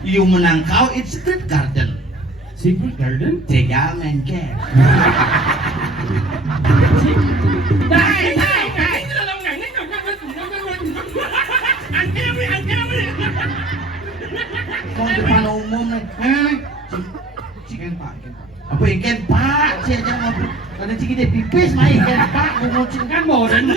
You menang kau, it's secret garden. Secret garden? Tega mencet. Đây, Kau depan umum nih. Ciken pak. Apa ikan pak? Saya aja ngobrol. Karena cikin dia pipis mah ikan pak. Ngomong cikan mau dan.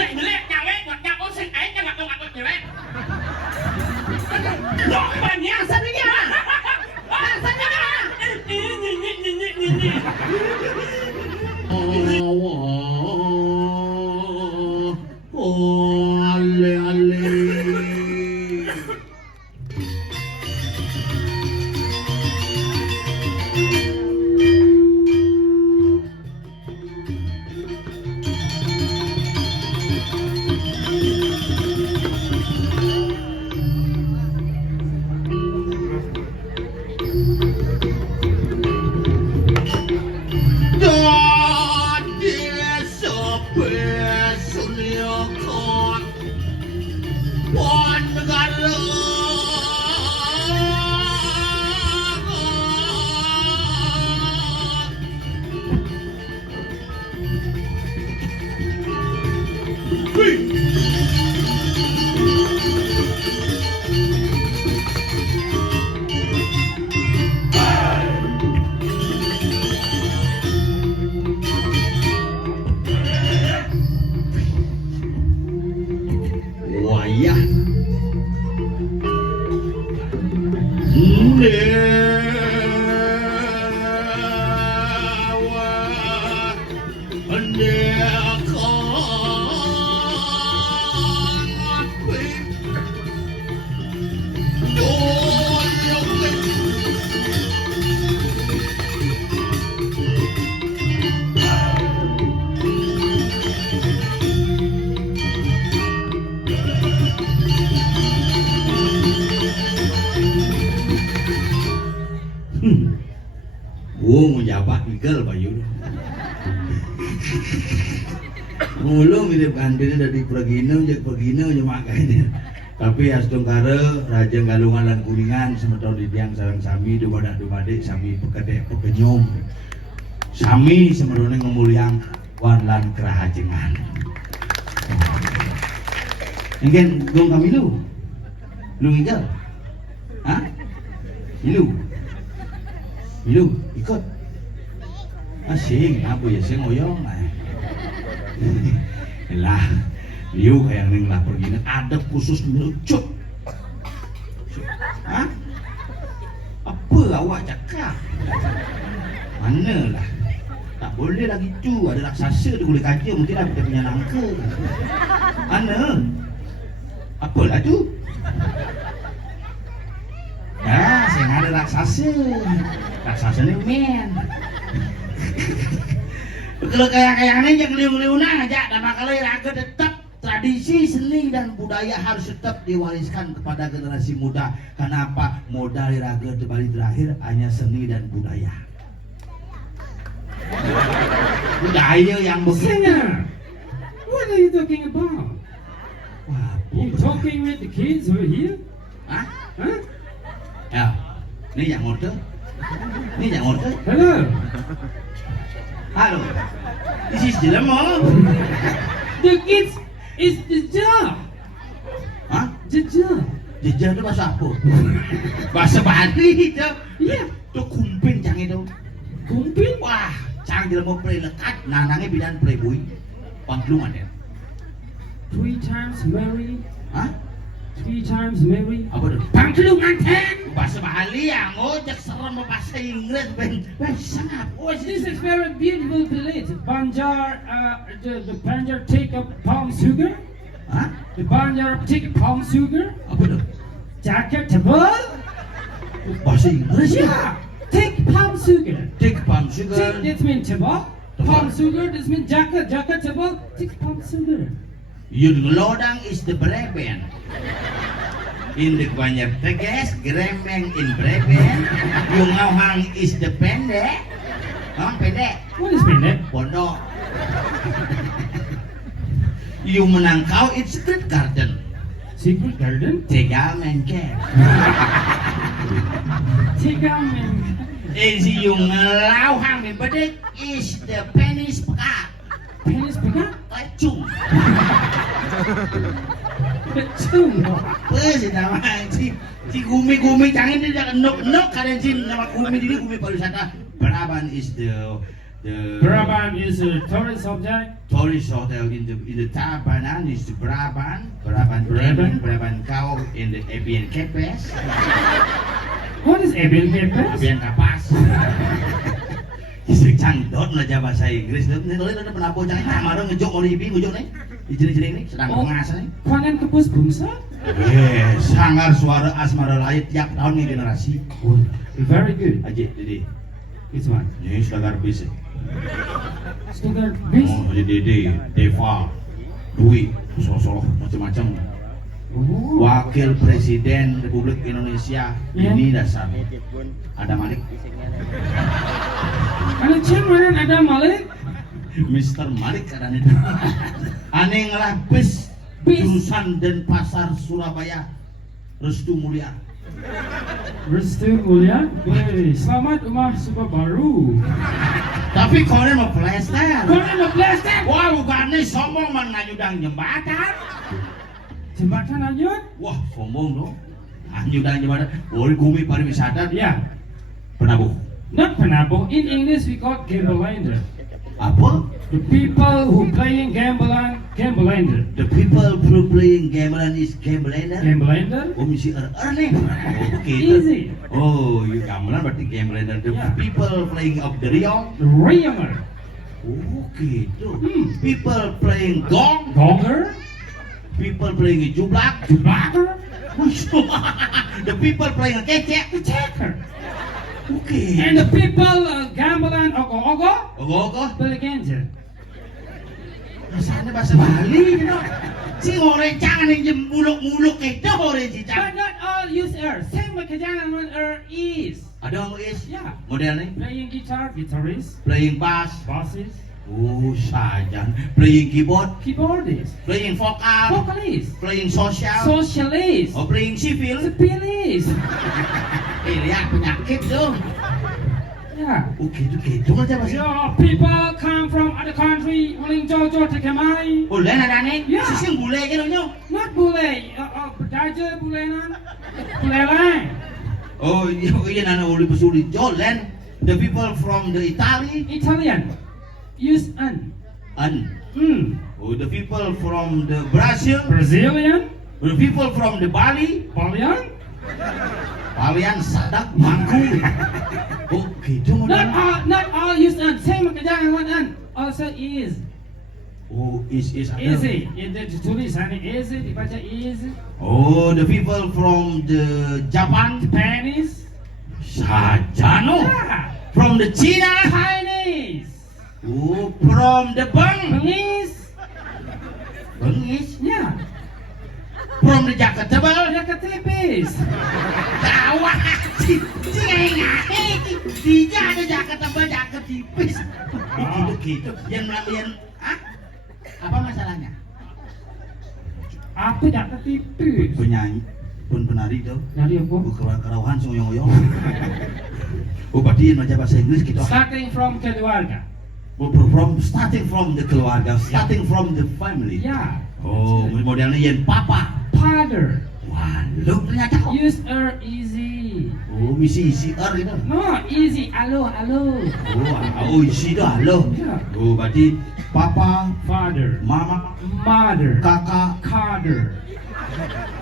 Oh, ale ale. Wayah gua mau jabat igel bayu. Mulung mirip kandil dari Pergino jak Pergino aja makanya. Tapi astungkara raja galungan lan kuningan semeton di tiang sarang sami dumadak dumadik sami pekedek pekenyum. Sami semerone ngemuliang wan lan kerahajengan. Ingin gong kami lu. Lu igel. Hah? Ilu. Ilu, ikut. Asing, apa ya sing oyong lah. Liu kayak neng lapor gini, ada khusus melucut. Hah? Apa awak cakap? Mana lah? Tak boleh lagi tu, ada raksasa di kulit kaca, mungkin lah kita punya nangka. Mana? Apalah tu? Ya, saya ada raksasa. Raksasa ni men. Kalau kayak ini jangan liu-liunan aja. Dan makanya raga tetap tradisi seni dan budaya harus tetap diwariskan kepada generasi muda. Kenapa? Modal raga terbalik terakhir hanya seni dan budaya. Budaya yang begitu. Singer, what are you talking about? Wah, You talking with the kids over here? Hah? Huh? Ya, ini yang order. Ini yang order. Hello. Halo. This is the lemon. The kids is the job. Hah? The job. Jejak itu bahasa apa? Bahasa Bali itu. Iya. Itu kumpin cang itu. Kumpin? Wah, cang dia mau play lekat, nanangnya bidan playboy. Pangklungan ya. 3 times Mary. Hah? 3 times Mary. Apa tuh? Pangklungan ten. Bahasa Bali ya, ngojek serem bahasa Inggris ben. Ben sangat. Oh, This is very beautiful village. Banjar, the Banjar take up palm sugar. Hah? The Banjar take palm sugar. Apa tuh? Jacket tebal. Bahasa Inggris ya. Yeah. Take palm sugar. Take palm sugar. Take this mean tebal. Palm sugar. This mean jacket. Jacket tebal. Take palm sugar. Yun lodang is the breben. In the banyak teges, gremeng in breben. Yung ngawang is the pendek. Ngawang pendek. What is pendek? Pondok. Yung menangkau it's secret garden. Secret garden? Tega mencet. Chicken. Is yung lao hang min bedik is the penis peka. Penis pegang. Kacung. Kecung. Pes nama si gumi jangan dia nok kalian si nama gumi ini gumi pariwisata. Braban is the Brabant is a tourist object. tourist hotel in the Tabanan is the Brabant cow in the Abian Kepes. What is Abian Campus? Abian Kapas. Isik cangdot belajar bahasa Inggris. Ini ada penapo jangan tamarang ngejok olibi ngejok nih. Ijin-ijin ini sedang pengas nih. Kuangan kepus bungsa? Sangar suara asmara lain tiap tahun nih generasi. Very good. Aja jadi. Which one? Ini sudah garbis. Sugar beef? Oh, Dede, Deva, Dwi, sosok macam-macam. Oh. Wakil Presiden Republik Indonesia Ya. ini dasar ada Malik, Ada cuman ada Malik. Mr. Malik ada nih. Aneh ngelapis Bis. jurusan Denpasar Surabaya, Restu Mulia. Restu Mulia. Wih, selamat rumah Suba Baru. Tapi konen mau plester. Konen mau plester. Wah, bukannya sombong man nganyudang jembatan. Jembatan lanjut? Wah, sombong dong. Nganyudang jembatan. Boleh gumi pariwisata. Yeah. Penabuh. Not penabuh. In English we call gambler. Apa? The people who playing gambler. The people who playing gamelan is gambler. Gambler? Oh, mesti nih. Oh, begitu. Easy. Oh, you gamelan berarti gambler. The Yeah. people playing of the real. The ringer. Oh, gitu. Hmm. People playing gong. Gonger. People playing jublak. Jublaker. The people playing kecek. The checker. Oke. And the people gambling ogo-ogo. Ogo-ogo. Play ganja. Rasanya bahasa Bali, you know. Si orang jangan yang muluk-muluk itu orang But cicak. not all use air. Same with kajangan when air is. Ada yang is? Yeah. Model nih. Playing guitar, guitarist. Playing bass. Bassist. Oh, saja. Playing keyboard. Keyboardist. Playing vokal. Vocalist. Playing social. Socialist. Oh, playing civil. Civilist. Lihat penyakit dong. Yeah. Oh, gitu aja bahasa. Yeah, people come from other country, willing Jojo to kemari. Oh, lain ada nih. Ya. Sisi bule gitu nyo. Not bule, berdaja bule nan, bule lain. Oh, iya nana uli pesuli. Jo, lain. The people from the Italy. Italian, use an. Oh, the people from the Brazil. Brazilian, The people from the Bali. Balian. Kalian sadak mangkung. Oh, gitu model. Not all use an. Same kajangan one an. Also is. Oh, is ada. Easy. Itu tulisannya easy, dibaca easy. Oh, the people from the Japan. Japanese. Sajano. Yeah. From the China. Chinese. Oh, from the Bengis. Bengis. Yeah. From the jaket tebal. Jaket tipis. Gawat. Si dia ada jaket tebal, jaket tipis. Gitu. Yang apa masalahnya? Apa jaket tipis? Penyanyi pun penari tuh. Dari apa? Kerawahan soyong-oyong. Oh, berarti baca bahasa Inggris kita. Starting from keluarga. Starting from the keluarga, starting from the family. Ya. Oh, modelnya yang papa. Father. Wah, lu ternyata. Use er easy. Oh, misi isi gitu. No, easy. Alo. Oh, isi dah lo. Ya. Oh, berarti papa, Father. mama, Mother. kakak. Kader.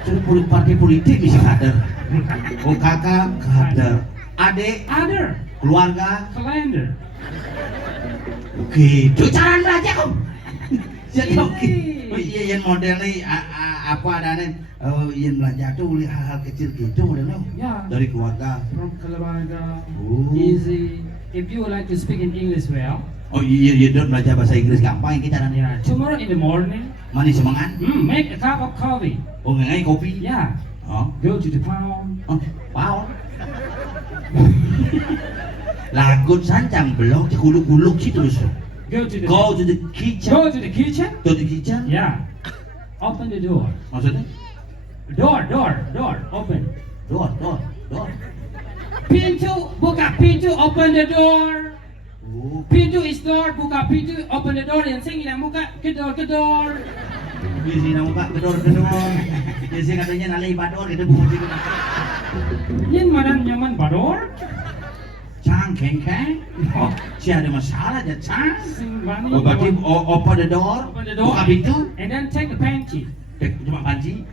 Terus partai politik misi kader. Oh, kakak, kader. Adik, Other. keluarga. Calendar. Oke, itu cara belajar kok. Jadi Easy. oke. Oh iya, yang model nih apa adanya? Oh, yang belajar tuh lihat hal-hal kecil gitu modelnya. Ya. Dari keluarga. From keluarga. Oh. Easy. If you would like to speak in English well, Oh iya, dong belajar bahasa Inggris gampang kita caranya. yeah, tomorrow in the morning, Manis semangat. make a cup of coffee. Oh, ngai kopi. Yeah. Oh, Go to the pound. wow. Lagut sancang belok kuluk-kuluk sih terus. Go to the Go to the kitchen. Go to the kitchen. To the kitchen. Yeah. Open the door. Maksudnya? Door. Open. Door. buka pintu, open the door. Oh, Pintu is door, buka pintu, open the door. Yang sing yang buka kedor. biasanya muka gedor-gedor. Biasanya katanya nalai bador itu bukan sih. Yang mana nyaman bador? Cang keng. Oh, si ada masalah aja cang. Sing bani. Oh, berarti open the door, Open the door. buka pintu, And then take the panty, cuma panci,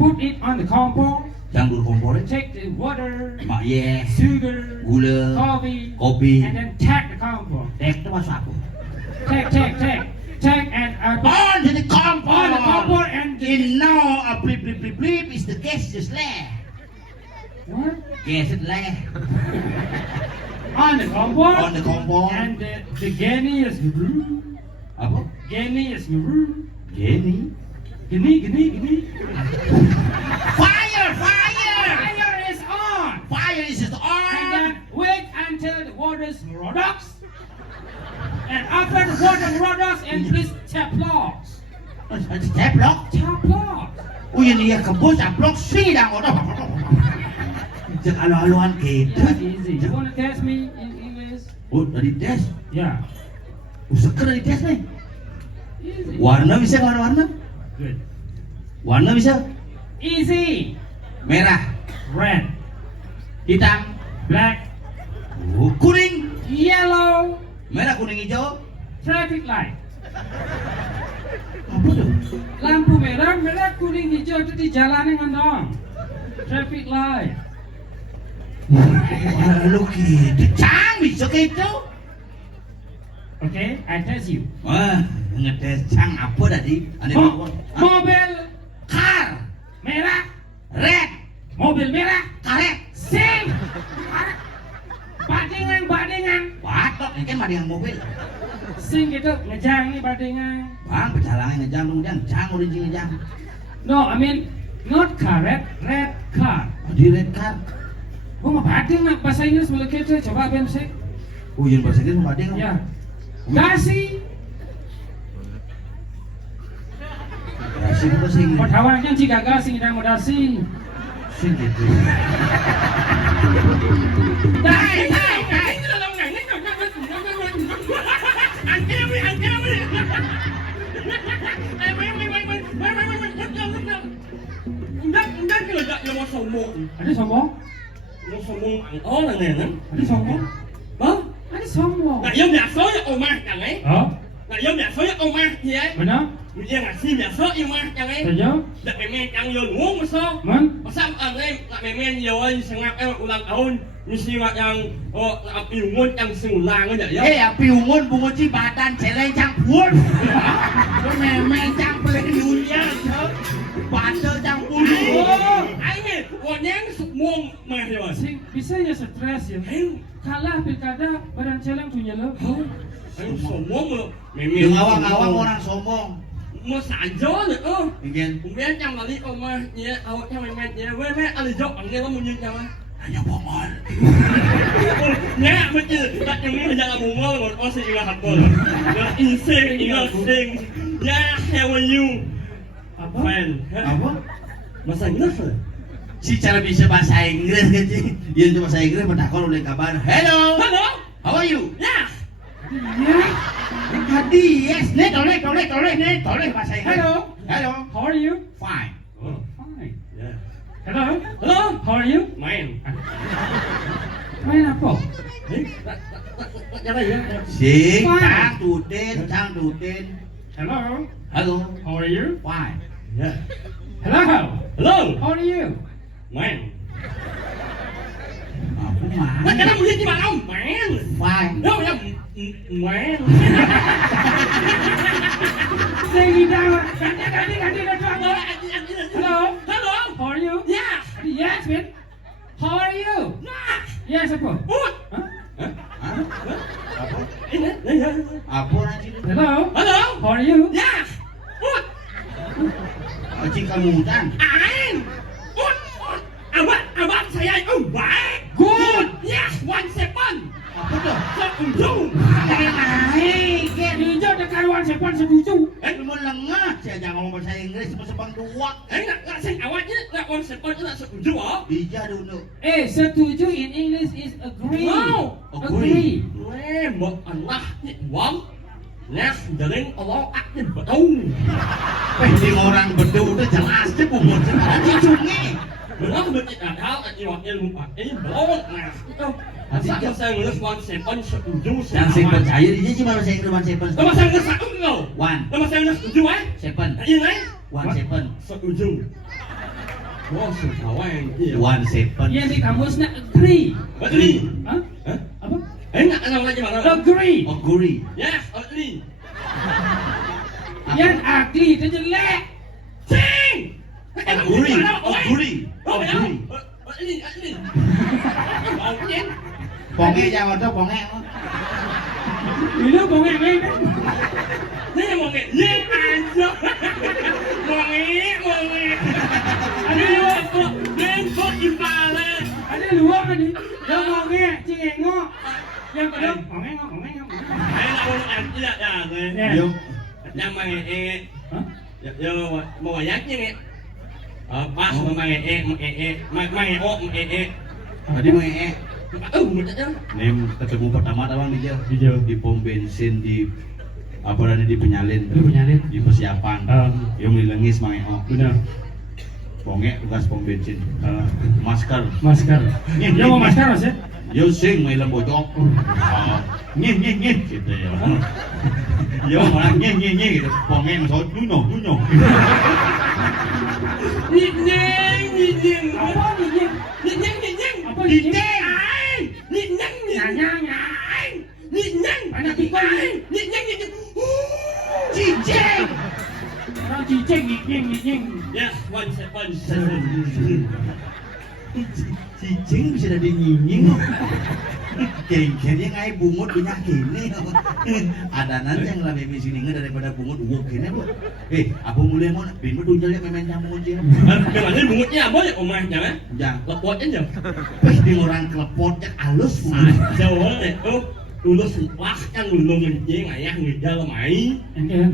put it on the compost. jangan dulu kompornya. Take the water, Mak ye, sugar, gula, coffee, kopi. and then take the compost. Tek itu masuk aku. Take and On to the compost. on the compost and In now a blip is the gas is leh. what? Gas is leh. On the compost. On the compost. And the Geni is guru. Apa? Geni is guru. Jenny. Geni. Fire! Fire is on. Fire is And on. then wait until the water is products. And after the water products, and please tap locks. Tap lock. Tap locks. Oh yang dia kebos tap lock sih dah orang. Cek alu-aluan gitu. Yeah, easy. You wanna test me in English? Oh dari tes. Yeah. Seker dari tes nih. Easy. Warna bisa nggak warna? Good. Warna bisa. Easy. Merah, Red. hitam, Black. oh, kuning. Yellow. Merah, kuning, hijau. Traffic light. Apa tuh? Lampu merah, kuning, hijau itu di jalan yang dong. Traffic light. Lu gitu, cang bisa gitu. Okay, I test you. Wah, ngetes cang apa tadi? Ada apa? Mobil Car, merah, red, mobil merah, karet. sing. Badingan. Batok, ini kan ada yang mobil. Sing itu ngejang nih badingan. Bang, berjalan ngejam dong, jang udah ngejam. No, I mean not car, red car. Di red car. Gua mau bading nggak bahasa Inggris boleh kita coba Ben sih. Oh, yang bahasa Inggris mau ada nggak? Ya. Dasi. Dasi itu sing. Patawannya jika gasing dan mau dasi. Sing gitu. Dai. Mau sombong, Ada sombong? mau sombong ang to là nè nè. Ada sombong? Vâng, Ada sombong. là yêu nhà số yêu ma chẳng ấy, Oh, là yêu nhà số yêu ma gì ấy. benar? Mình yêu là xin nhà số yêu ma chẳng ấy. Saja? Là mẹ men chẳng yêu uống mà sao? Man? Mà sao em là mẹ men nhiều ơi, sang ngap em ulang tahun. Như xin là yang là yêu ngôn chẳng sừng làng cái vậy. Eh, api ungun bunga cibatan celeng cang pun. Memang cang pelek dunia. Baca cang pulu. Anh mày, còn nhang sụp muông mà rồi. Sing bisa ya stres ya. Kalah pilkada badan celeng punya lo. Anh sụp muông mà mẹ men. Yang awang-awang orang sombong. Mà sản gió rồi ơ. Ingin Cũng biết chẳng là đi ông mà nhé, theo mẹ nhé, với anh là dọc anh nghe nó muốn như nhau á. hanya bongol. Nhé, mà chứ, đặt những người là mù mơ rồi, có sự là hạt bờ. Là insane, insane. Yeah, how are you? Apa? Friend. Apa? Bahasa Inggris rồi. Si cara bisa bahasa Inggris kan sih? Yang cuma bahasa Inggris bertakon oleh kabar. Hello, Hello? how are you? Yeah. Ya. Hadi, yes. Nih, toleh bahasa Inggris. Hello. How are you? Fine. Oh, Fine. yeah. Hello. Hello? How are you? Man. Main apa? Ra đây á. Sing, Fine. cang tutin. Hello. Hello. How are you? Fine. Yeah. Hello. Hello? How are you? Man. Aku Nó mah. cái nó muốn gì bạn không? Man. Fine. Đâu mà man. Sing kita ganti dah tuan. Hello. Hello? How are you? Yeah. Yes, man. How are you? Nah. Yes, apa? Út. Huh? Hah? Apa? Ini, ini. Apa nanti? Hello. Hello? How are you? Yeah. Út. Cing kamu hutan. Anh. Út. Abang saya baik. Good. Yes, 1 second. Apa tuh? Saya untung. Naik. Hijau ada karuan sepan setuju. Cuma lengah. Saya jangan ngomong bahasa Inggris, cuma sebang dua. Nggak sing awaknya, nggak on sepon itu tak setuju ah. Ija dulu. Setuju in English is agree. No. Agree. Một Allah nhị quán. Nah, jaring Allah aktif betul. Ini orang bedu udah jelas deh bungut sekarang cicungnya. Benar betul ada ilmu ilmu ini belum. Nah, itu. Masa saya ngurus one sepon setuju Yang saya percaya dia cuma bahasa Inggris one seven. Nama saya ngurus aku nggak? One Nama saya ngurus setuju eh? seven. Iya kan? One seven. Setuju. Wah, sekawan dia. One seven. Yang di kamusnya agree. Agree. Hah? Hah? Apa? Enggak kenal lagi mana? Agree. Agree. Yes, agree. Yang agree itu jelek. Cing. Agree. Agree. Oh, ya. Agree. Agree, agree. Oh, cing. Ponge Jawa tuh ponge. Ini bongeng kan? Ini mau nge, ye aja. Mau nge. Aduh, kok impale. Ada luar kan nih? Yang bongeng, cingengok. Yang kedua, bongeng. Ayo nak mau anti tak dah. Yo. Yang mang Hah? Yo mau yaknya ni. Pas mang Tadi mau macam Nem ketemu pertama abang di Di jauh. di pom bensin di apa namanya di penyalin. Lu penyalin? Di persiapan. Yang dilengis mangeo. Benar. Ponge tugas pom bensin. Masker. Masker. Yang mau masker mas ya? Yo sing may lembocok. Ngih gitu ya. Yo malah ngih gitu. Ponge masuk nyunyong. Nying. Apa nih? Nying. Apa nih? Nying. Banyak pikir nih. Nying. Cicing. Orang cicing, nying. Yes, one second. Cicing bisa jadi nyinying. Kayaknya ngai bungut banyak gini. Adanan yang lebih misiningan daripada bungut wuk ini bu. Apa mulai mau bin tunjalnya main jamu aja. Memangnya bungutnya apa ya omahnya kan? Jangan. Lepotnya jauh. Di orang kelepotnya halus. Jauh deh tuh. Dulu setelah kan dulu ngencing ayah ngejar mai.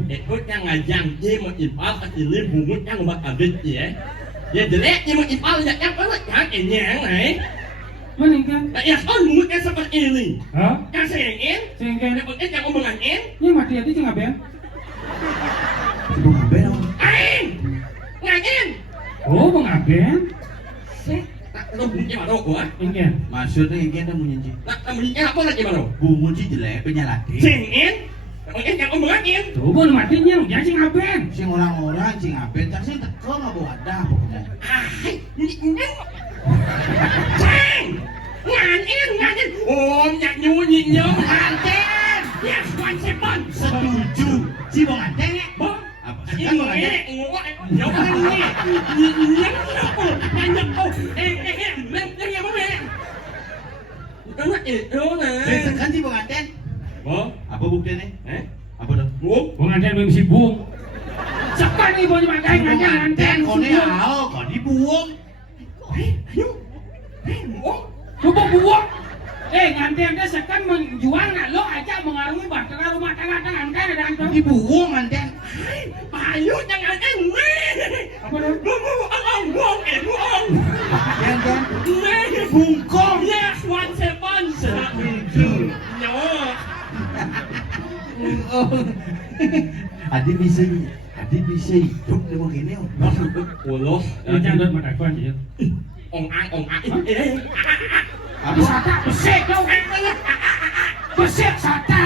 Ikut yang ngajang dia mau ipal kecilnya bungut yang bakal abis ya. Ya jeleknya mau ipal yang banget kan ini yang naik. Mana kan? Ya kan bungutnya seperti ini. Hah? Yang sengin. Sengken. Yang omonganin. Ini mati hati cing ngapain? Bungut bel. Aing. Ngangin. Oh, bang Aben. Lo bungutnya mana gua? Ingin. Maksudnya ini ada munyi. Nah, bungutnya apa lagi mana? Bungut sih jelek penyalati. Sengin. Yang omonganin. Tuh, pun matinya, jangan cing Aben. Sing orang-orang sing aben tak sing teko nggak bawa ada pokoknya. Nying. Ceng. Ngangin. Om nyak nyunyi nganten. Yes, one second. Setuju. Si bang anteng ya? Bang. Apa? Ini Kan bang anteng. Saya tekan si bang anteng. Apa buktinya? Apa tuh? Bang Aben belum sibuk. Cepat nih, bang Aben Bang ngajak anteng nganten. kone ao, kau dibuang. Coba buang. Nganten dia sekan menjual nggak lo aja mengarungi bahtera rumah tangga nganten ada antum. Dibuang anteng. Ayo jangan Apa tuh? buang. Anteng. Bungkong. Yes, one second. No. Adi bisa hidup dengan gini. Ulos. Jangan dot mata kuan ya. Ong ang. Apa? Sata besek kau. Besek sata.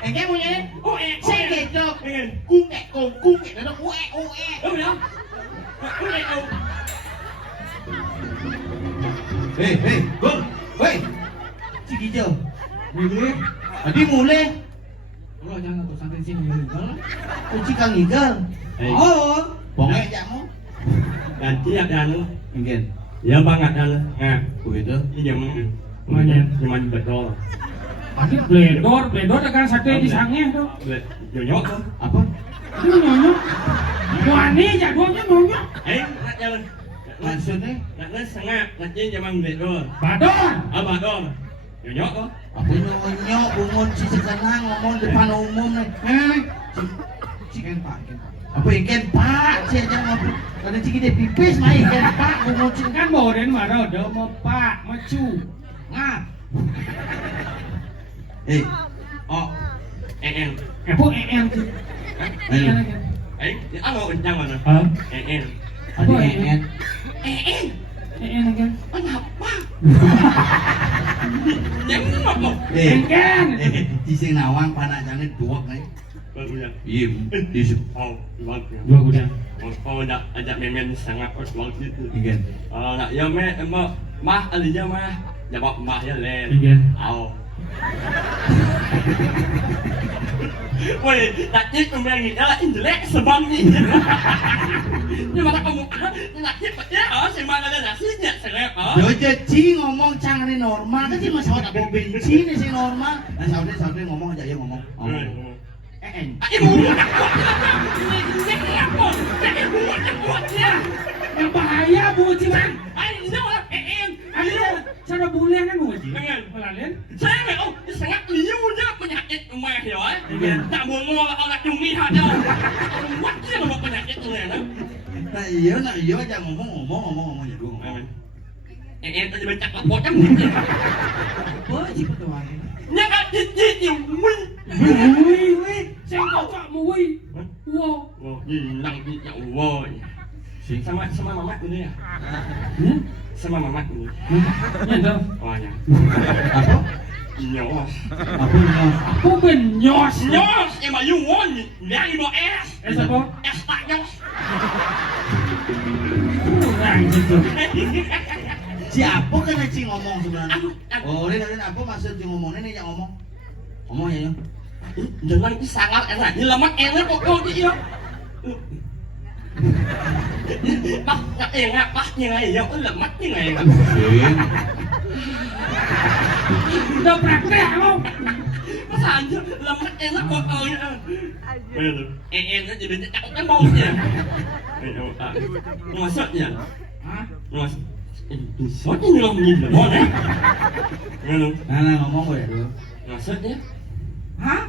Engke punya sing kecok. Cung nó Gol. Woi. Cik hijau. Mulai. Tadi mulai. Lo jangan tuh sampai sini ngigal. Kunci kang ngigal. Oh. Ponge jamu. Ganti ada anu. Mungkin. Ya banget anu. Nah, Begitu. ini yang Mana? Nyaman betul. Tadi bledor dengan sate di sangnya tuh. Nyonyok tuh. Apa? Itu nyonyok. Wani jagonya nyonyok. Nak jalan. Maksudnya? Nak sengak, nanti zaman betul. Bador. Abador. Nyonyok tuh. Apa nyonyok bungun si sekenang ngomong depan umum nih. Ikan pak. Apa ikan pak? Saya jangan ngomong. Kalau cik dia pipis mah ikan pak. Ngomong cik. Kan bawa đến mà đâu đỡ mà pak mà chu ngà Oh, em Apa em tu? ấy alo kencang mana Hah? em Apa en. em kan? kenapa jangan ngomong Kan? Di sing nawang panacane duwek ae. baru ya Iya, di oh luar Dua kuda. oh ada memen sangat waktu itu Ikan. nak ya mah alinya mah jawab mah ya len Iya. oh Woi, tadi kembali ya injelek sebang ni. Ni mana kamu? Nak cepat ya? Semana ada nasinya selep. Yo jadi ngomong cangane normal kan sih masalah tak mau bensin sih normal. Nah saudara ngomong aja ya ngomong. En. Ibu. Ini apa? Ibu buatnya. Yang bahaya bu ciman. Ai ini orang em. Ada cara boleh kan bu ciman? Dengan Pelalen. saya oh sangat liunya penyakit rumah ya. Tak mau orang cumi ada. Buatnya mau penyakit tu ya. Nah iya aja ngomong ya dulu ngomong. Em tadi baca laporan. Apa sih pertuan? Nya kat jijik you. Wih, saya kau tak mau wih. Wow. Oh, hilang ya Allah. Sama mamat ini ya. Sama mamat ini. Ya dah. Oh ya. Apa? Nyos. Apa ini? Aku benyos. Nyos, em mà you want yang ibu S. Es apa? S tak nyos. Kurang gitu. Siapa kan Ci ngomong sebenarnya? Oh, ini apa maksud Ci ngomong ini yang ngomong? Ngomong ya. Jangan sangat enak. Ini lemak enak kok kau dia. Pak enak paknya ya, lemaknya enak. Udah praktek lo. Masa aja lemak enak kok kau ya. Enak jadi cakap kan baunya. Maksudnya? Hah? Maksud soalnya nyelom gitu, boleh. Nah ngomong gue ya dulu. Maksudnya? Hah?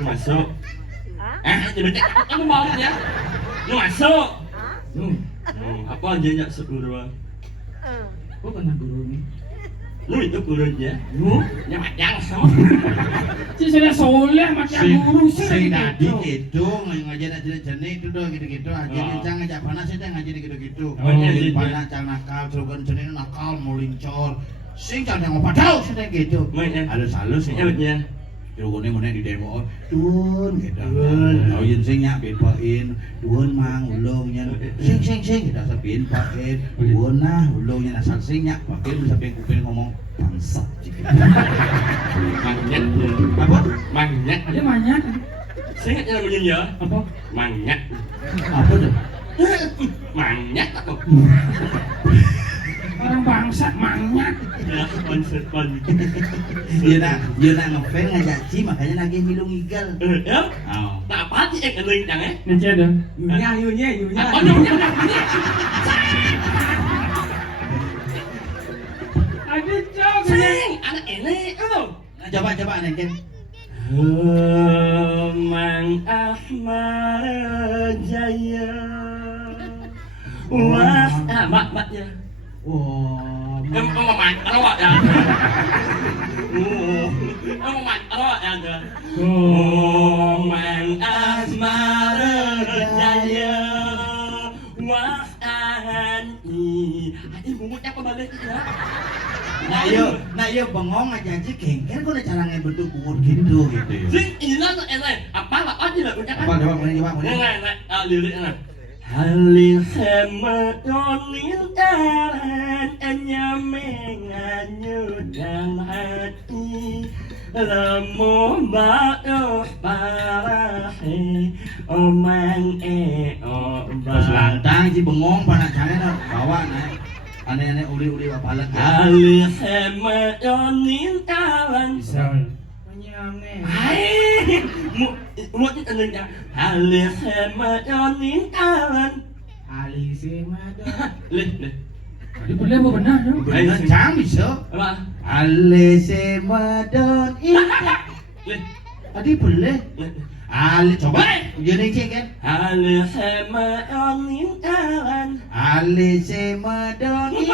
Lu masuk. Jadi cakap kamu baunya. Lu masuk. Apa aja nyak seguru? Kok kena guru nih? Lu itu gurunya. Lu yang macam sama. Si sudah soleh macam guru sih. Sing tadi gitu ngajarin jenis itu doang gitu aja kencang ngajak panas itu ngajarin gitu. Panas cang nakal, slogan jenis nakal, mau lincor. Sing cang yang ngopadau sudah gitu. Halus Ya. Jogone meneh di demo. Duun gitu. Oh yen sing nyak bepoin, duun mang ulung nyen. Sing kita sepin pakai. Duun nah ulung nyen asal sing nyak pakai bisa kuping ngomong bangsat gitu. Mangnyat. Apa? Mangnyat. Ada banyak. Saya ingat namanya ya. Apa? Mangnyat. Apa tuh? Mangnyat apa? Orang bangsat manyak. Ya, konsep. Dia nak ngefans ngajak Ci makanya lagi minum igal. Ya? Oh. Tak apa sih yang keling jangan. Nanti ada. Yunya. Apa dong? Ada jauh. Sing, anak ini itu. Coba nengken. Mang Ahmad Jaya. Wah, maknya. Wah, Em main taruh ya. Em main taruh ya. Mang Ahmad Jaya. Wah, ani. Ibu mau apa balik ya? Nah iya bengong aja Ci kengken kok cara ngebentuk bungut gitu ya. Sing inilah apa aja lah ucapan. Apa coba mulai. Nah, liriknya. Halil hemadonin daran anyamenganyu hati lemu baduh parahe omang Pas lantang Ci bengong panacane bawa naik. Aneh-aneh uli bapalan. Halil hemadonin daran Hai, muat itu nih Halil hemadonin daran Ali semada. Leh. Tadi boleh apa benar dong? Bener cang bisa. Apa? Ale semadon indah. Leh. Adi boleh. Ali coba jadi cek kan. Ali sama onin alan. Ali semadoni.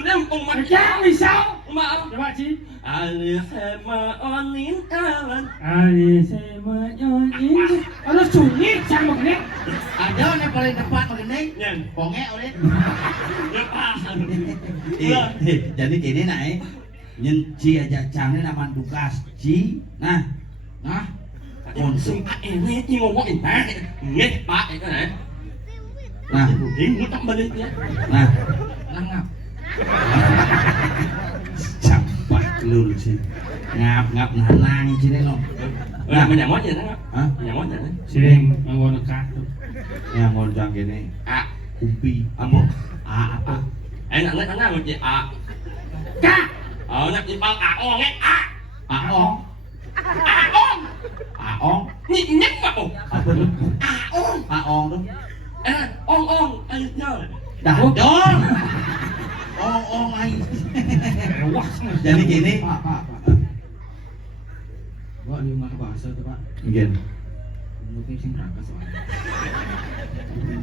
Lempung Jangan risau. maaf. Coba Ci. Ali sama onin alan. Ali sama nyonya. Ada sunyi sama gini. Ada yang paling depan begini. Nyen. Ponge oleh. Ya paham. Jadi gini naik. Nyen ci aja cangnya nama tugas ci. Nah Sing ini ini ngomongin pak, ngeh pak itu kan. Nah Ini mutak balik ya. nah ngap campak lul sih ngap nanang sini no. Nah, menyamot ya kan? Hah? Menyamot ya. Sering nganggo nekat tuh. Yang mau jang gini A, kumpi apa apa enak enak ngerti A. Kak. Oh, nak ipal aong A. aong Aong. aong Nyek apa? apa tuh Aong. aong tuh Ong ayo. dah dong ong aing Wah, jadi gini Pak. Gua di rumah bahasa tuh Pak. mungkin Mungkin sing berangkat soalnya.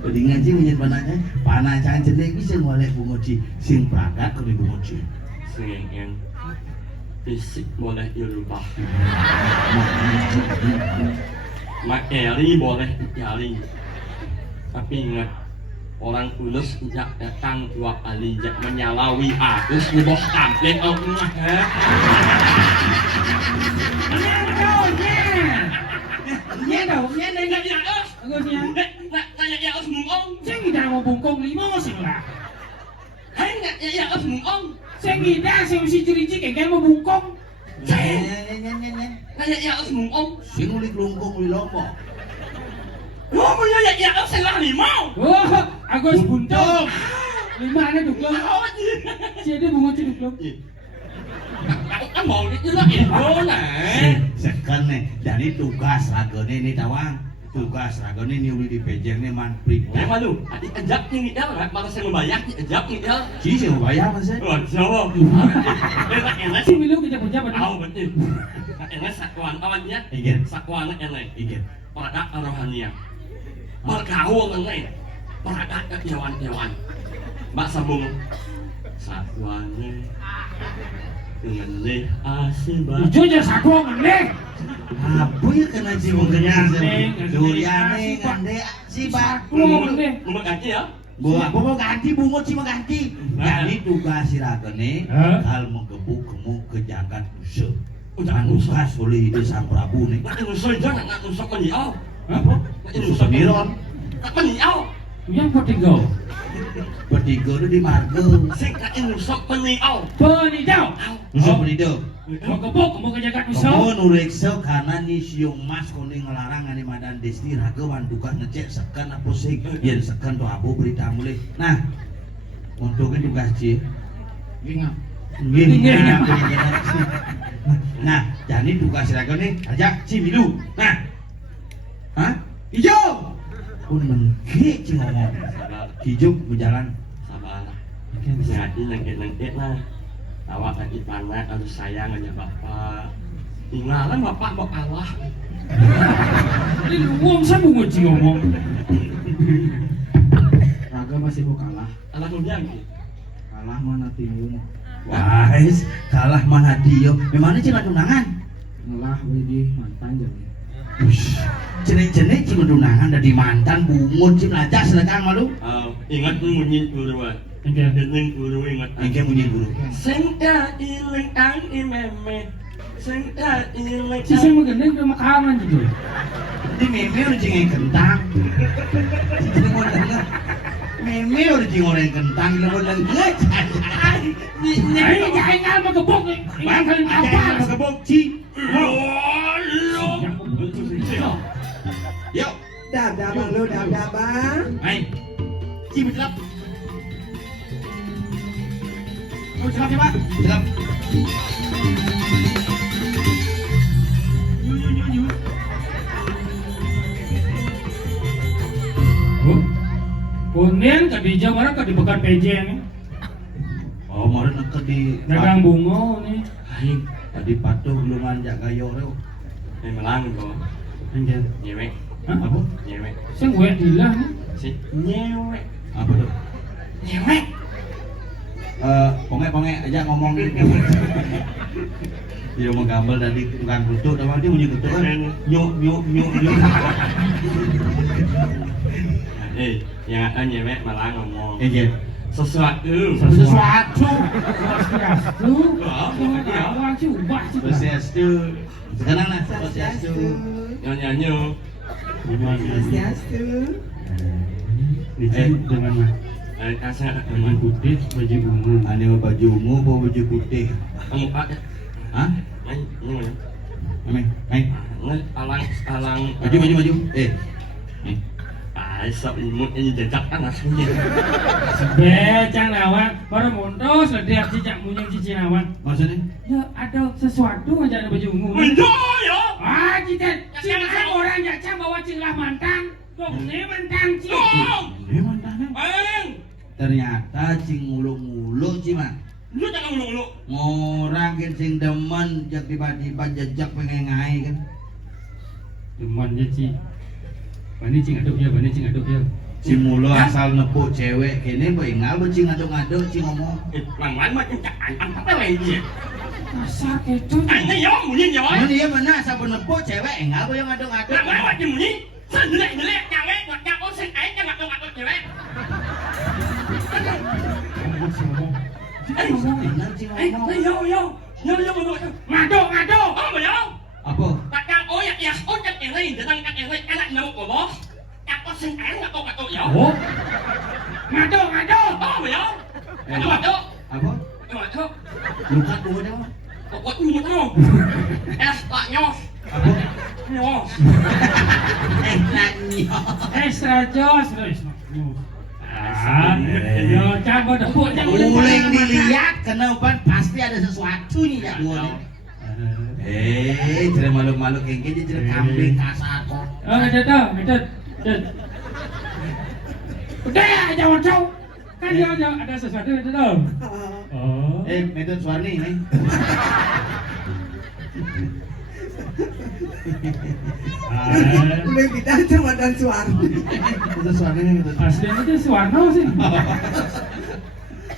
Jadi ngaji menyen panah jangan cendek bisa ngoleh bungoci sing perangkat ke bungoci. Singen. Fisik boleh dirubah. Materi boleh dicari. Tapi ingat orang tulus tidak datang dua kali jak menyalawi arus ngeboh kampling Allah Nya đâu, nya đây nya. ya us Agusnya. nanya ya us mung Saya ngidang mau bungkong lima sih lah. hai nanya ya us mung Saya ngidang saya mesti ciri-ciri kayak mau bungkong. nanya ya us mung Sing ulik lungkung ulik lombok. lo punya ya us salah limau Oh, Agus buntung. Lima ada duklong. oh Jadi bungo ci duklong. Kan mau itu lah itu nah Sekan nih dari tugas ragone ini tawang tugas ragone ini uli di pejeng nih man primo. Memang lu, adi ejak nih ngidel, malah saya membayar nih ejak ngidel. Ci sing bayar mas saya. Wah, jawab. Enak Si milu kita punya pada. tahu betul. Enak sakuan awannya, Iya sakuan enak. iya. Pada rohania, bergaul enak. Pada hewan-hewan. Mbak sambung sakuannya dengan leh asibah. Jujur saku ngene. Apa ya kena ci mungkin Gandeng, duriane ngande si bak. Saku ngene. Ngomong ganti ya. Gua mau ganti bungo ci mau ganti. Jadi tugas si ragone hal menggebuk gemuk ke jagat musuh. Jangan usah oleh ide sang Prabu nih. Nak nusuk jangan nak nusuk meniau. Apa? Nusuk niron. Nak meniau. Yang ketiga. Bertiga itu di marga. Sing nak nusuk meniau. Penidau. Nusuk penidau. Mau kebuk, mau kejagat musuh. Kamu nureksa karena ni siung mas kuning ngelarang ani madan desti raga wanduka ngecek sekan apa sih yen sekan tuh abu berita mulai. Nah, untuk tugas Ci. Ingat. Gini. Nah, jadi tugas raga nih ajak Ci milu. Nah. Hah? Hijau. Pun mengke Ci ngomong. Hijau berjalan. Sabar. Jadi lengket-lengket lah. Awak lagi panas harus sayang aja bapak. Tinggalan bapak mau kalah. Ini uang saya bungo ci ngomong. Raga masih mau kalah. Kalah kemudian gitu. Kalah mana timun. Wais, kalah mana dia. Memangnya Ci tunangan? Ngelah wedi mantan jadi. Ush, jenis-jenis Ci tunangan dari mantan bungut Ci belajar sedekang malu. Ingat munyin guru ah. Oke. Dengan guru ingat. Engke munyi guru. Sengka ilang ang imeme. Sengka ilang Si saya mau gede udah makanan gitu. Di meme udah cingeng kentang. Jadi mau denger. Meme udah cingeng kentang, gila mau denger. Ayo jangan ngal mau kebuk. Ingat kalian Ada apa? yang kebok Ci. Yuk, Dab bang lu dab bang. main. Ci berjelap. Oh, jelap ya Pak. Jelap. Kunin ke di Jawa Barat ke di Bekan Pejeng. Oh, kemarin neket di Dagang bungo nih. Aing, Tadi patuh gulungan jak gayo reo. Melang kok. Anjir. Nyewek. Hah? Apa? Nyewek. Sing gue dilah nih. Si nyewek. Apa tuh? Nyewek. Ponge aja ngomong gitu. Dia mau gambar dari tukang kutuk, tapi dia punya kutuk kan nyuk. Yang nyewek malah ngomong Iya. sesuatu. Swastiastu. Bukan dia. Awang coba sih. Swastiastu. Sekarang lah Swastiastu. Nyanyi. Swastiastu. Dengan mah Kasar baju putih, baju ungu. Ane baju ungu, bawa baju putih. kamu pak. Hah? Main. Main. Alang. Maju. Sok imut ini jejak kan aslinya. Becang lawan, baru montos lediak cicak munyung cici lawan. Maksudnya? Ya ada sesuatu aja ada baju ungu. Enjoy ya. Ah, cing orang ya cang bawa cing lah mantan. Dong, ini mantan cing. Dia mantannya. Bang. Ternyata cing ngulu-ngulu cima. Lu jangan ngulu-ngulu. Ngorang kan sing demen jak tiba-tiba jejak pengen ngai kan. Demen ya cing. Bani cing aduk ya. Cing mulu asal nepuk cewek kene mbok ingal mbok cing ngaduk-ngaduk cing ngomong. Lang-lang macam cak apa lain dia. Asal kecut. Ini ya bunyi ya. Mana dia benar asal nepuk cewek ingal mbok yang ngaduk-ngaduk. Lang-lang macam bunyi. Jelek nyawe ngak sing ae ngaduk cewek. Ingal cing ngomong. Yo. Ngadu. Apa ya? Apa? Kakak oyak ya, oyak yang lain, jangan kakak yang lain, enak nyamuk kok boh. Kakak sing air ngatuk ya. Oh. Ngado. Apa ya? Ngatuk. Apa? Ngatuk. Luka gua dah. Kok nyut no? Tak nyos. Apa? Nyos. Nanya. Extra jos. Yo cang kau dapur cang. Uling dilihat kenapa pasti ada sesuatu nih ya gua nih. Cerita malu-malu kayak gini, cerita kambing kasar kok. Oh, ada. Udah ya, jangan jauh. Kan jangan ada sesuatu itu dong. Oh. Metode Suwarni nih. Udah kita cuma dan Suwarni. Metode Suwarni nih metode. Aslinya itu Suwarno sih.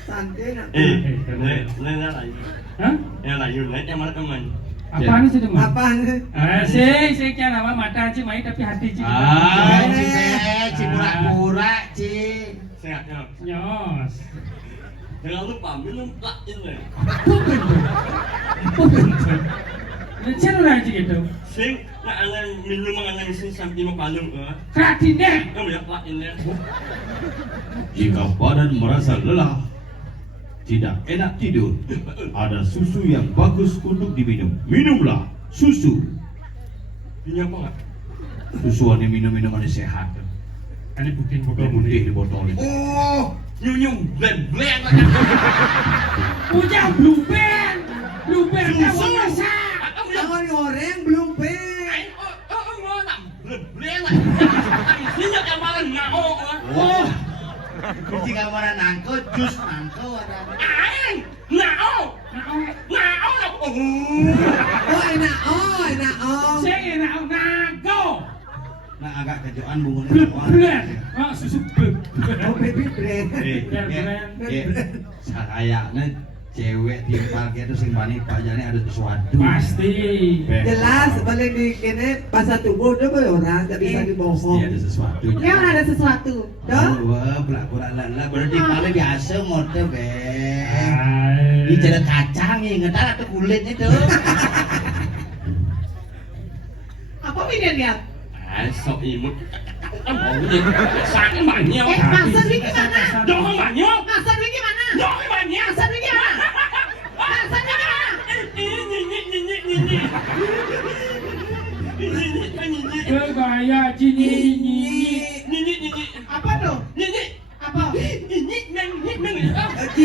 Santai nak. Nena lagi. Hah? Yang lagi, yang mana teman? Apaan sih teman? Apaan? Sih kan nama mata Ci main tapi hati Ci. Ci pura-pura, Ci. Sehatnya. Nyos. Jangan lupa minum plak ini. Lecen orang Ci gitu. Sing, nak ada minum mengenai mesin sampai mau palung ke? Kratin deh. Kamu ya plak ini. Jika badan merasa lelah, tidak enak tidur, ada susu yang bagus untuk diminum. Minumlah susu. Ini apa nggak? Susu ini minum-minuman sehat. Ini bikin Udah putih di botol itu. Oh, nyum blend. Punya Blue Band kan masa. Jangan goreng belum pen. Oh, blend lah. Ini yang malam ngao. Oh, kunci kamar nangko, jus nangko ada. Aing, ngao. Oh enak. Saya enak nago. Nah agak kejoan bungun Blend. Oh, susu blend. Oh baby brand. Kayaknya cewek timpal gitu sing bani pajane ada sesuatu. Pasti. Jelas balik di kene pasar tubuh udah orang tak bisa dibohong. Pasti ada sesuatu. Yang ada sesuatu. Dah. Wah, pelakura lala berarti paling biasa mode be. Di jalan kacang ya, ngetar atau kulit itu. Apa bedanya? Sok imut. Sakit banyak. Maksud Vicky mana? Jangan banyak. Maksud Vicky mana? Jangan banyak. Maksud Vicky mana? Maksudnya mana? Kegaya Cini. Apa tuh? Apa?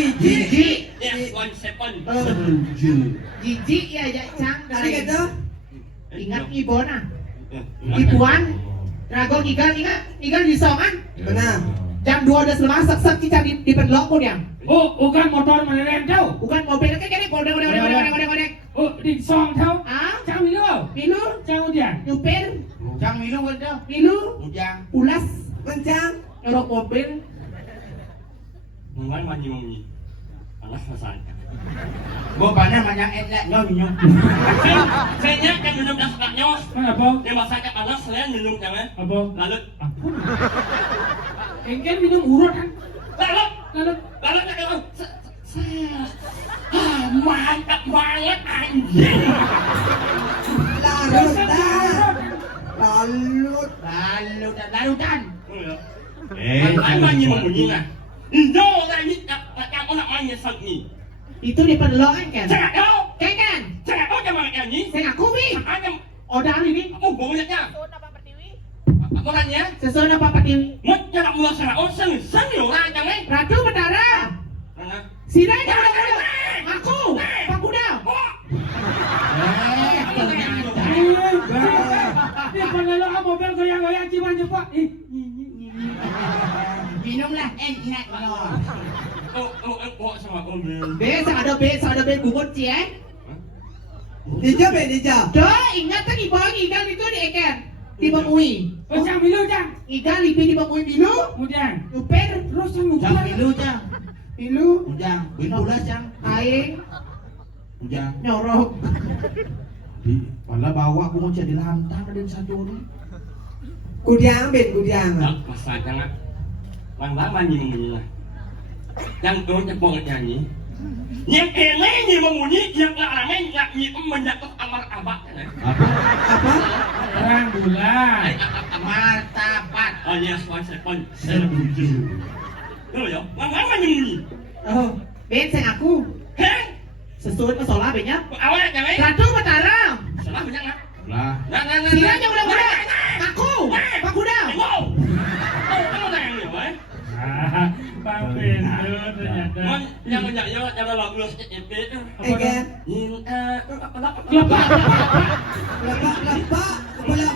Gigi. Jijik ya Cang. Tadi gitu. Ingat Ibona. Ibuan. Rago igal di songan. Benar. Jam 12 lemas sek kita di pedlok pun yang. Oh, bukan motor meneren jauh. Bukan mobil kayak gini, godek. Di song thâu. Ah, Chang Milu. Milu, Chang Udian. nyupir, Ujang milu kan dah. Milu, Ujang. ulas, kencang, nyorok mobil. Mulai mandi. Alas rasanya. Bapaknya banyak enak nyonya. Saya kan minum dah sebabnya. Apa? Dia masakan alas selain minum jangan. Apa? Lalu, Engkel minum urut kan? lalu, Lalu lalu tak kata. Mantap banget anjing. Larut dah, lalutan. Mulai mandi lah. Indo lah ni tak kamu nak main sang ni. Itu di pendelokan kan? Saya tahu. Kan? Saya tahu jangan main ni. Saya ngaku wi. Ada Order ini, kamu banyaknya. Apa orangnya? sesuai apa Pak Tiwi? Mất cho động mưa sao sân sân nhiều ra chẳng ấy. Ratu Batara, sini aja udah. Aku, Pak Kuda. Dia pengelola mobil goyang-goyang ciuman jepang. Minumlah, enak loh. Kok sama con Ada be gugut sih eh. Dija be dija. Dah, ingat kan ikan itu di ikan. Di bangui. Oh, Chang Milu Chang. Ikan lipi di bangui bilu. Kemudian Nyupir, terus Chang Ujang lupa. milu Jang. bilu. Ujang. Bintulas Jang. Aing, Ujang. nyorok. Di pala bawa aku mau jadi lantang ada satu ni. Kudiang ben kudiang. masa jangan. Lang mandi lah. Yang kau cepong nyanyi. Yang ini ni memunyi yang larangan nyanyi menjatuh amar abak. Apa? Apa? Terang bulan. Martabat. Oh yes, one second. Setuju. Tuh ya, lang mandi. Oh, ben saya aku. Heh, Sesuai masalah banyak. awak jangan. Ratu Batara, Salah banyak nak. Lah. Nah. sini aja udah. Aku, Pak Kuda. Wow. Kamu dah yang ni, weh. Pak Bendo ternyata. Mon, yang banyak ya, jangan lagu EP tu. Egen. Lepas. Lepak. Bola.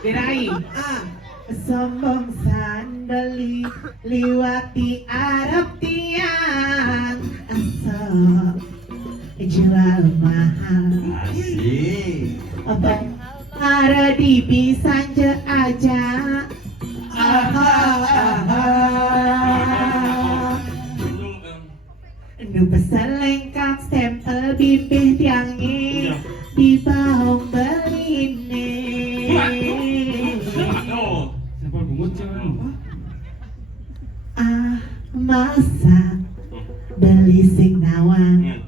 Dirai. Ah. Sombong sandali liwati Arab tiang asal jual mahal Asik. apa ada di Pisang aja nu pesan lengkap stempel bibir tiangnya di bawah beline. Siapa bungut cuman? Ah, masa beli sing nawang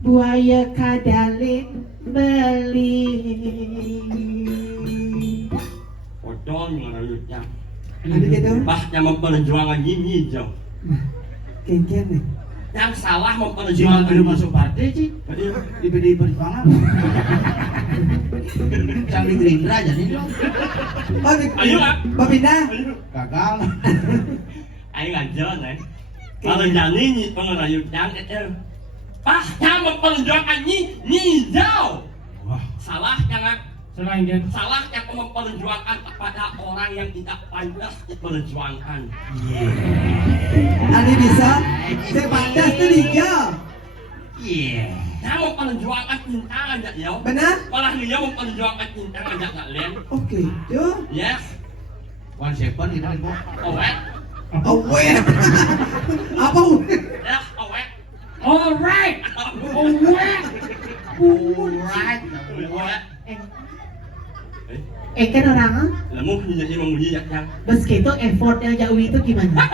buaya kadalin beli. Kodong ngaruh yang. Ada gitu. Bah yang memperjuangkan ini jauh. Ken nih. Yang salah Cuma memperjuangkan belum masuk partai sih. Di PDI Perjuangan. Cang di Gerindra jadi dong. Ayo lah. Babinda. Gagal. Ayo lanjut nih. Kalau jadi ni pengaruh yang itu. Bah yang memperjuangkan ini jauh. Wah. Salah jangan. Selain kan. Salah yang memperjuangkan kepada orang yang tidak pantas diperjuangkan. Ada bisa. Saya pantas tuh dija. Iya. Yang memperjuangkan cinta aja ya. Benar? Malah dia memperjuangkan cinta aja tak lain. Oke. Tuh. Yes. 17 kita ibu. Awet. Awet. Apa? Yes, awet. Alright. Alright. Alright. Awet. Kan orang Lemu menjadi memuji yang. meski itu effortnya jauh itu gimana?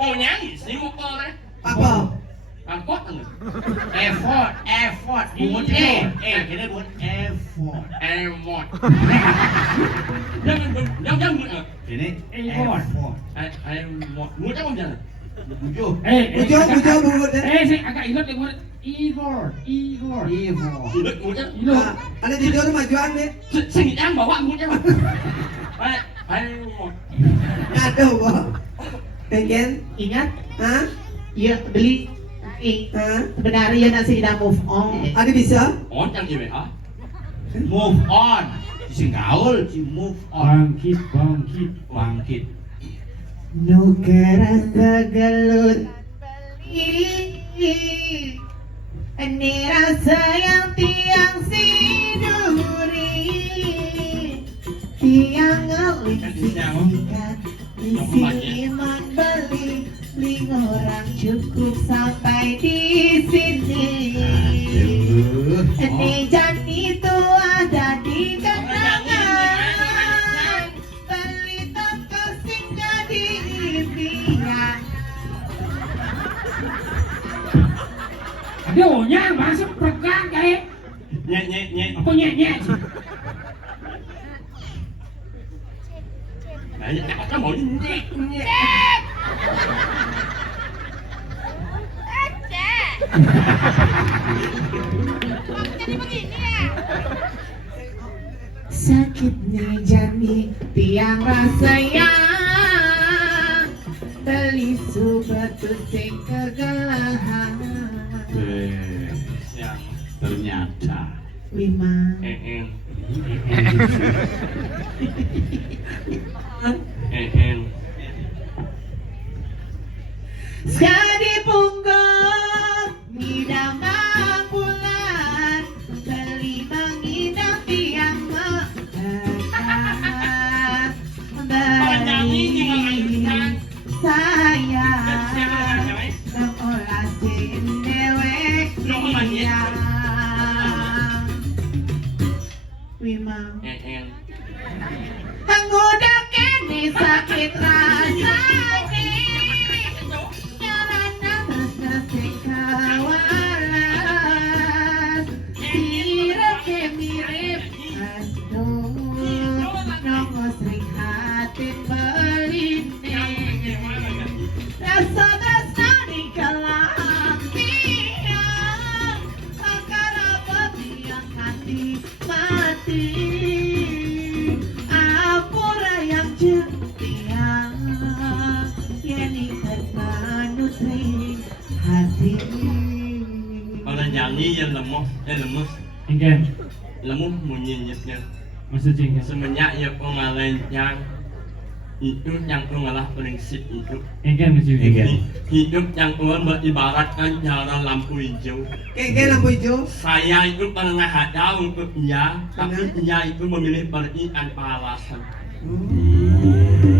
Oh nyanyi sih mau korek. Apa? Angkot enggak? Effort. Bungut kita buat effort. Emot. Jangan enggak. Ini Effort. Emot. Mudah mau jalan. Tujuh. Bujo bungut deh. Sih agak ingat yang mana? Igor. Effort. Ilut mudah. Ah, ada di dalam majuan deh. Sing yang bawa mudah. Emot. Ada boh. Ken. Ingat? Hah? Ya beli. Hah? Sebenarnya nasi tidak move on. Ada bisa? On yang IWA. Move on. Si gaul, si move on. Bangkit. Nukeran kegelut beli Ini rasa yang tiang siduri, tiang ngelingsikan di sini membeli, ling orang cukup sampai di sini. Ini jan itu ada di kenangan, beli toko singgah di impian. Aduh, nya masuk pegang kayak Nyek. apa nyek sih? Nah, apa mau nyek. Sakit nih jani tiang rasanya, beli subatu sing kegelahan. Yang Ternyata Lima en. sekali punggung ngidam bulan, beli mengidam tiang mekah, beli saya nang olah sin dewek dia. Wima Anggoda kene sakit rasane, nyarana tresna sing kawalas, sireke mirip aduh, nonggo sering hatin beline, rasa-rasa di kelang tiang, akara peti yang hati mati. Apura yang jentiang, yeni termanutri hati. Orang nyanyi yang lemus, Engken, lemus munyinyitnya. maksudnya Semenjak ya pengalaman yang itu yang pengalah prinsip hidup. engken maksudnya. Hidup yang Tuhan beribaratkan jalan lampu hijau. Kayak lampu hijau. Saya itu pernah ada untuk dia, tapi dia itu memilih pergi tanpa alasan.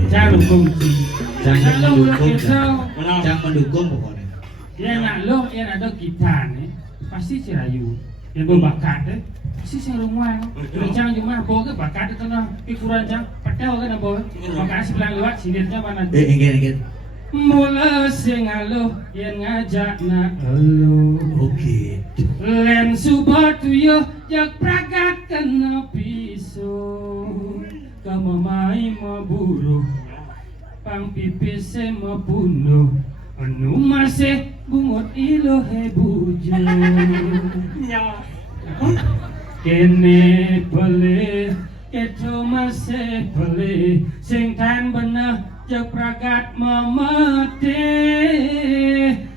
Jangan kunci. Jangan Kalau ulah mendukung, kita, jangan mendukung pokoknya. yang nak lo yang ada gitar nih, pasti cerayu. Yang berbakat deh, pasti sing rumah. Rencang cuma bawa ke bakat itu nah, pikuran jang, patel kan bawa. Bakat sebelah lewat sinirnya mana? Enggen. Mula sing alo yang ngajak nak elo. Oke. Len subatu yo jak pragat kena piso. Kamu mai maburu, pang pipise mabunuh. Anu masih bungut ilo hebujo. Kene pele, keto masih pele, sing tan bener jak pragat mamate.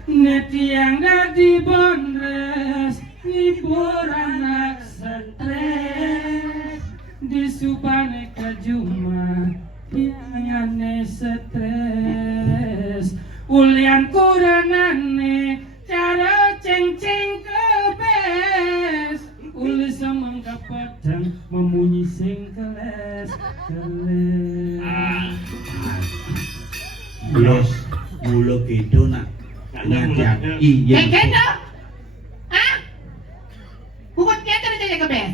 Netiang dadi bondres, ngibur anak stres. Di subane kajuma, piangane stres. Ulian kuranane, cara ceng-ceng kebes. Uli semangka padang, memunyi sing keles. Mulo gitu nak. Ngajak iya. Kendo? Hah? Bukut kenter aja ya kebes.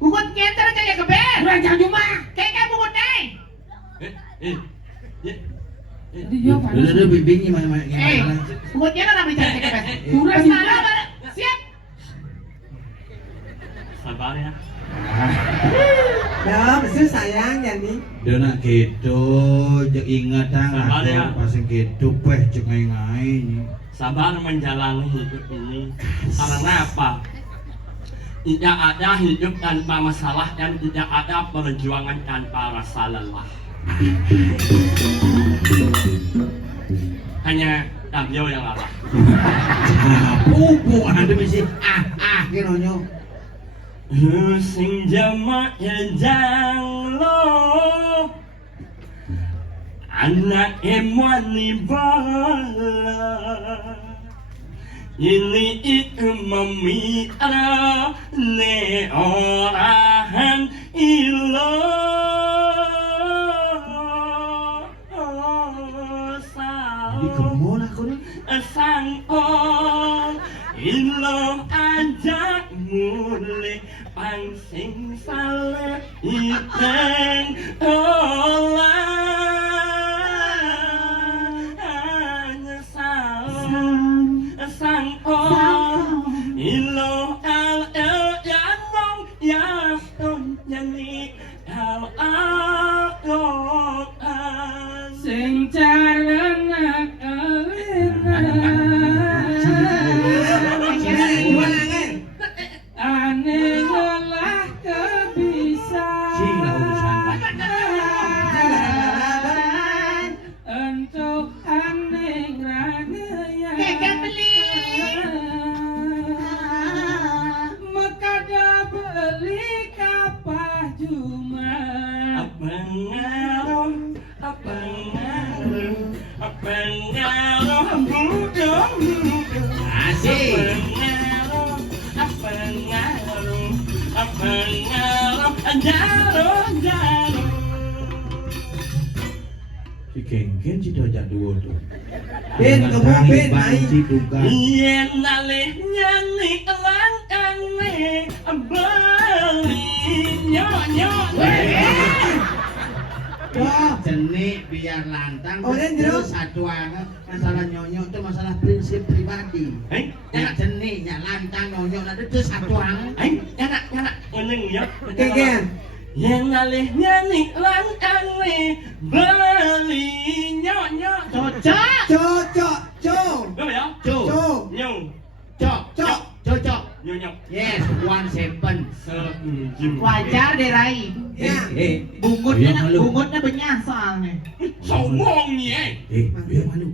Bukut kenter aja ya kebes. Kurang jauh cuma. Kayak bukut nih. Udah bibingnya mana. Bukut kenter apa bicara ya kebes? Kurang Salah, siap. Sabar ya. Ya, mesti sayang jadi. Dona gitu, jek ingat Sabar ya. pas gitu peh cek ngai-ngai. Sabar menjalani hidup ini. Karena apa? Tidak ada hidup tanpa masalah dan tidak ada perjuangan tanpa rasa lelah. Hanya Tabio yang kalah. Pupu ada misi kinonyo. Sing jamak jang lo anak emwani bala ini itu memira ne orahan ilo Di kemana aku nih? sang ong ilo ajak mulai pangsing saleh iteng sang ong ilo al yanong yaton yani al adokan Sing carenak alena ane ngolah kebisa Sing lah urusan. untuk ane ngranaya Keke beli. mekada beli kapah juma pengaruh budong Asik. pengaruh jarum Si Kengken si dojak dua tuh. Ben, kamu ben, main. Si Dukan. yen nalih nyanyi langkang ne beli nyok Wah, Jenik biar lantang. Oh, dan jeruk? Satu anget. Masalah nyonyok itu masalah prinsip pribadi. Ya jenik, ya lantang nyonyok itu satu anget. nyana ngeneng ya Keken. yen nalih nyanyi langkang ne beli nyok Cocok. Cocok, cok. Apa ya? Cok, Cok. Nyong, cok, cok, cocok. nyonyok. Yes, 17. Sejum. Wajar deh Rai. Ya. Bungutnya Iya, malu. bungutnya benyah soalnya. Sombong nih Biar malu.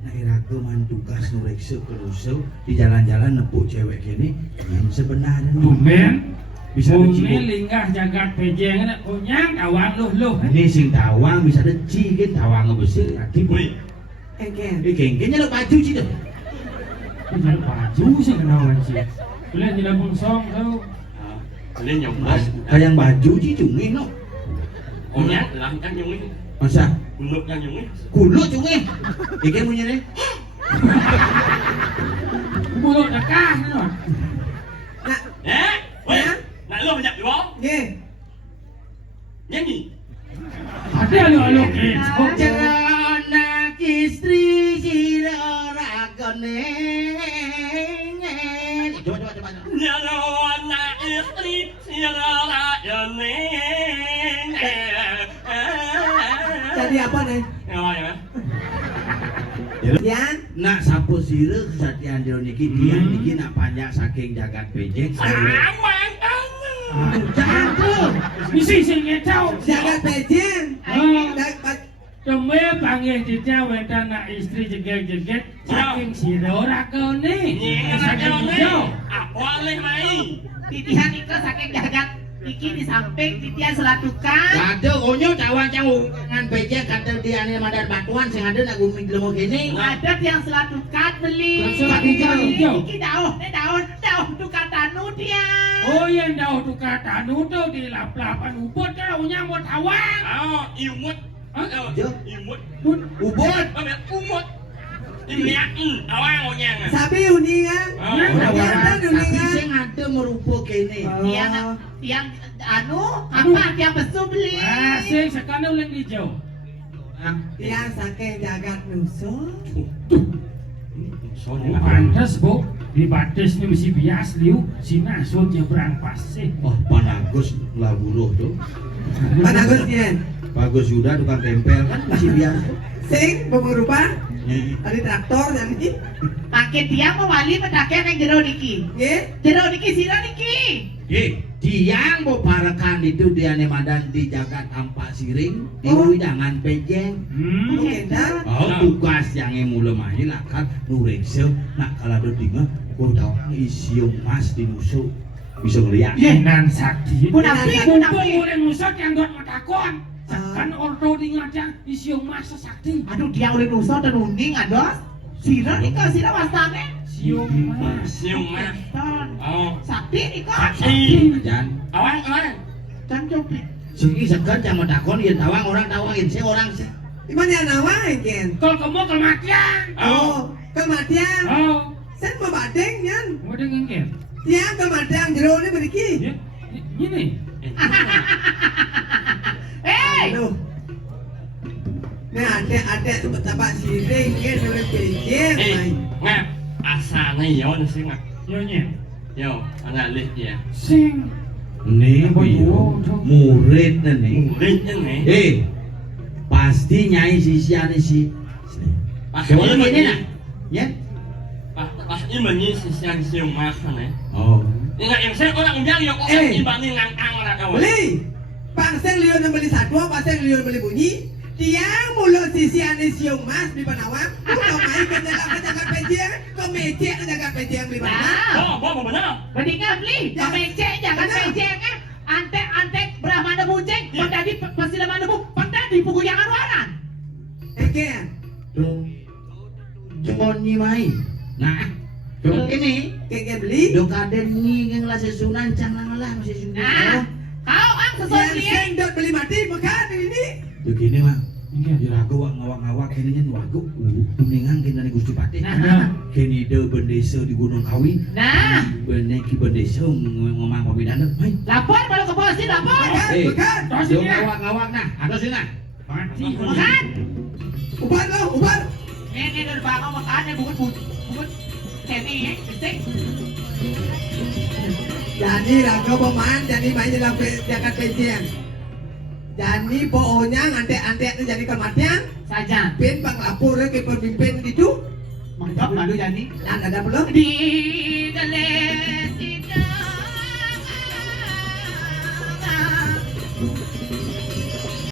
Nah, iraku man tugas nurekse kerusuh di jalan-jalan nepuk cewek gini yang sebenarnya. Bumen Bisa Bumi dicibuk. linggah jagat pejeng na unyang awan luh Ini sing tawang bisa deci kan tawang ngebesir lagi. Wih, Keken. Kengkennya lo baju sih tuh. Ini baju sih kenawan sih boleh tidak bungsong tau kalian nyobas. Kayak baju sih cungin no. Omnya langkang nyong ini, Masa buluk yang nyong ini. kulo cungin. Ikan punya nih. mulut dekah no Nak, Wih, Ya? nak lo banyak dua, ye. nyanyi. ada lu gitu Anak istri sira koneng. Coba. Nyalo anak istri sirara yeneng. Jadi apa nih? Apa ya? Yan. Nak sapu sire kesatian jero niki dia niki nak panjang saking jagat pejek. Amang Jangan. misi sing ngecau Jaga pejeng. Oh. Dak- Teme panggil cica wetan nak istri jeget-jeget saking sira ora kene saking hijau Apa leh mai? Titihan itu saking jagat iki di samping titihan selatukan. Kado onyo tawang ngan pejek kata dia ane madar batuan sing ada nak gumi gelemo kene. Ada tiang selatukan beli. Langsung hijau. Iki daun tukar tanu dia. oh yang jauh tukar tanu tuh di lap-lapan ubud kan unya mau tawang Ah, imut. Imut. Ubud. Apa ya? Umut. Imiakin, awang onyang. Sabi uningan. Tapi uningan. sing ada merupa kene. Tiang anu apa tiang besu beli. asik sekali ulang hijau Yan saking jagat nuso. Soalnya pantes bu di batis ini mesti bias liu si nasut nyebrang pasir Wah, Panagus laburuh tuh. Panagus yan. Bagus sudah tukang tempel kan masih biasa. Sing berupa ada traktor dan ini. Pakai tiang mau wali pedake nang jero niki. Ye. Jero niki sira niki. Tiang mau parekan itu dia madan di jagat ampak siring di Oh. widangan pejeng. Kendal. Oh, tugas yang mulai main lah kan nurekse nak kalau ada tinggal kau tahu isi emas di musuh bisa ngeliat. Yenan sakti Pun api, pun mumpung api. udah musot yang dot matakon kan ordo di ngajak isi masa sakti Aduh dia udah nusa dan unding ados. Sira nika sira wasane. siung mas. Siung mas. Ton. Oh. Sakti nih kok. Sakti. Jan Awang. Can copit. siki segan jangan takon yen tawang orang tawangin sih orang sih Iman yang nawain Ken. Kalau kamu kematian. Oh, kematian. Oh, Sen mau badeng nyan. mau dengan Ken? Tiang kematian jero ini beriki. Ya, ini. Hei. Aduh. Nah, ada sebut apa siring Ken oleh pejen. Ngap. Asana yon sih ngap. Nyonya. Yo, anak lih dia. Sing. nih murid nih Muridnya nih. pasti nyai sisiane si Pas soalnya ini ini nah ya pas ini sisian siung mas nih. oh Ingat yang saya orang bilang yang orang dibanding ngangkang orang kawan. Beli. Pangseng lion yang beli satu, pangseng lion beli bunyi. Tiang mulut sisi ane siung mas di Panawang. Udah main ke jaga pejen, ke meja ke jaga pejen beli Panawang. Oh, benar. Mendingan beli. Pemecek jangan pecek kan. Antek berapa bunceng. Pendadi pasti mana bu. Pendadi buku jangan waran. Ken. tuh Joni mai nah coba ini Ken beli. do kaden ni yang lah sesunan canang lah masih sunan Nah, kau ang sesuai Yang dia. sendok beli mati makan ini. begini mah Iya. dirago ngawak-ngawak kini nya wago kuningan kini dari Gusti Pati Nah. kini de bendesa di Gunung Kawi Nah, benek ki bendesa ngomong pemidana mai lapor kalau ke polisi lapor. Makan. do ngawak-ngawak nah ada sini nah Mati. Makan. Ubar lo, ubar. Ini dari bangau makan bukut kemi ya, bisik. Jadi raga pemain, jadi main dalam jaga pejen. Jadi pokoknya ante-ante itu jadi kematian. Saja. Pin bang lapor ke pemimpin gitu. Mantap lalu jadi. Dan ada belum? Di dalam sidang